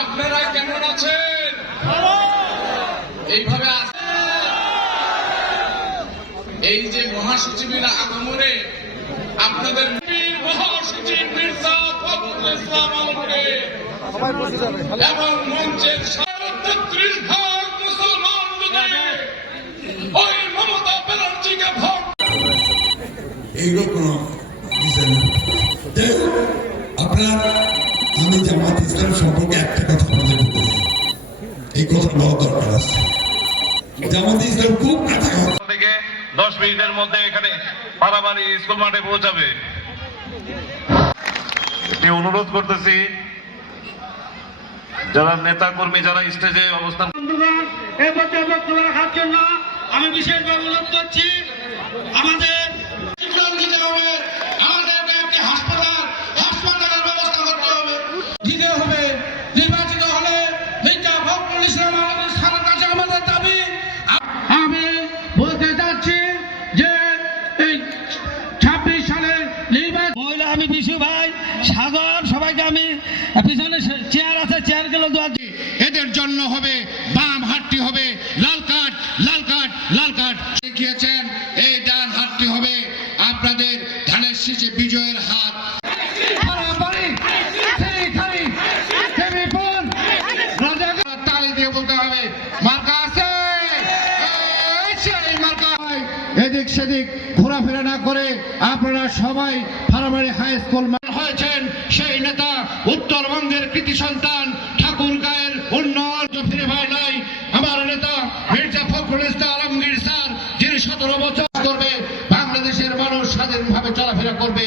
আপনারা কেমন আছেন? এইভাবে এই যে মহাসচিবের আগমনে আপনাদের মহাসচিব মির্জা ফখরুল ইসলাম আলমকে এবং মঞ্চের ৩৩ ভাগ মুসলমান যদি ওই মমতা ব্যানার্জিকে ভোট এইরকম আপনার আমি জামাত ইসলাম সম্পর্কে একটা কথা বলে দিতে চাই, এই কথা বলা দরকার আছে। জামাত ইসলাম খুব কাছাকাছি থেকে 10 মিনিটের মধ্যে এখানে পারাবাড়ি স্কুল মাঠে পৌঁছাবে। অনুরোধ করতেছি যারা নেতা কর্মী যারা স্টেজে অবস্থান রাখার জন্য আমি বিশেষভাবে অনুরোধ করছি। আমাদের দিতে হবে, আমাদেরকে একটি হাসপাতালের ব্যবস্থা করতে হবে, দিতে হবে। নির্বাচিত হলে মির্জা ফখরুল ইসলাম আলমের স্থানের কাছে আমাদের দাবি। আমি বলতে চাচ্ছি যে এই 26 সালের নির্বাচন মহিলা আমি বিশু ভাই সাগর সবাইকে আমি পিছনে চেয়ার আছে চেয়ারগুলো এদের জন্য হবে বাম হাতটি হবে লাল কার্ড লাল কার্ড লাল কার্ড দেখিয়েছেন। এই ডান হাতটি হবে আপনাদের ধানের শীষে বিজয়ের হাত। তালি দিয়ে বলতে হবে মার্কা আছে, এদিক সেদিক ঘোরাফেরা না করে আপনারা সবাই ফারাবাড়ি হাই স্কুল হয়েছেন। সেই নেতা উত্তরবঙ্গের কৃতি সন্তান ঠাকুরগাঁয়ের উন্নয়ন ফিরে পায় নাই আমার নেতা মির্জা ফখরুল ইসলাম আলমগীর স্যার, যিনি 17 বছর করবে বাংলাদেশের মানুষ স্বাধীনভাবে চলাফেরা করবে।